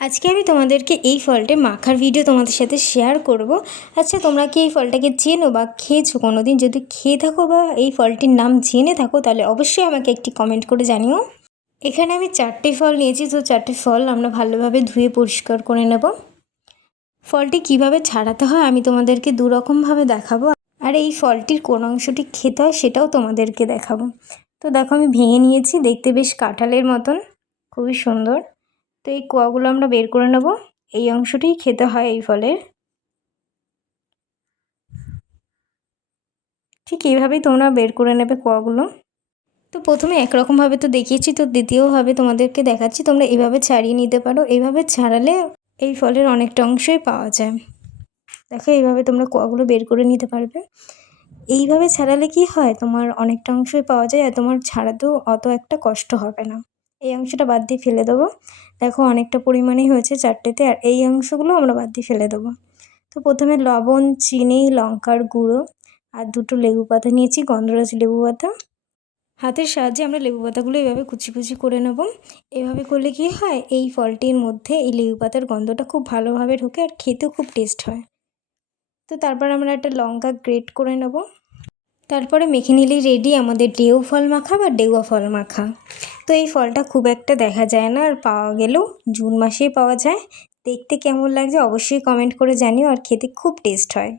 আজকে আমি তোমাদেরকে এই ফলটি মাখার ভিডিও তোমাদের সাথে শেয়ার করব। আচ্ছা, তোমরা কি এই ফলটাকে চেনো বা খেয়েছো কোনো দিন? যদি খেয়ে থাকো বা এই ফলটির নাম জেনে থাকো তাহলে অবশ্যই আমাকে একটি কমেন্ট করে জানিও। এখানে আমি 4টে ফল নিয়েছি, তো 4টে ফল আমরা ভালোভাবে ধুয়ে পরিষ্কার করে নেব। ফলটি কিভাবে ছাড়াতে হয় আমি তোমাদেরকে দুরকমভাবে দেখাবো, আর এই ফলটির কোন অংশটি খেতে হয় সেটাও তোমাদেরকে দেখাবো। তো দেখো, আমি ভেঙে নিয়েছি, দেখতে বেশ কাঁঠালের মতন, খুবই সুন্দর। তো এই কোয়াগুলো আমরা বের করে নেব। এই অংশটিই খেতে হয় এই ফলের। ঠিক এইভাবেই তোমরা বের করে নেবে কোয়াগুলো। তো প্রথমে একরকমভাবে তো দেখিয়েছি, তো দ্বিতীয়ভাবে তোমাদেরকে দেখাচ্ছি। তোমরা এইভাবে ছাড়িয়ে নিতে পারো। এইভাবে ছাড়ালে এই ফলের অনেকটা অংশই পাওয়া যায়। দেখো, এইভাবে তোমরা কোয়াগুলো বের করে নিতে পারবে। এইভাবে ছাড়ালে কি হয়, তোমার অনেকটা অংশই পাওয়া যায় আর তোমার ছাড়াতেও অত একটা কষ্ট হবে না। এই অংশটা বাদ দিয়ে ফেলে দেবো। দেখো, অনেকটা পরিমাণেই হয়েছে 4টেতে, আর এই অংশগুলো আমরা বাদ দিয়ে ফেলে দেবো। তো প্রথমে লবণ, চিনি, লঙ্কার গুঁড়ো আর 2টো লেবু পাতা নিয়েছি, গন্ধরাজ লেবু পাতা। হাতের সাহায্যে আমরা লেবু পাতাগুলো এভাবে কুচি কুচি করে নেব। এভাবে করলে কি হয়, এই ফলটির মধ্যে এই লেবু পাতার গন্ধটা খুব ভালোভাবে ঢোকে আর খেতেও খুব টেস্ট হয়। তো তারপর আমরা একটা লঙ্কা গ্রেট করে নেব। তারপরে মেখে নিলেই রেডি আমাদের ডেউ ফল মাখা বা ডেউয়া ফল মাখা। তো এই ফলটা খুব একটা দেখা যায় না, আর পাওয়া গেলেও জুন মাসেই পাওয়া যায়। দেখতে কেমন লাগছে অবশ্যই কমেন্ট করে জানিও, আর খেতে খুব টেস্ট হয়।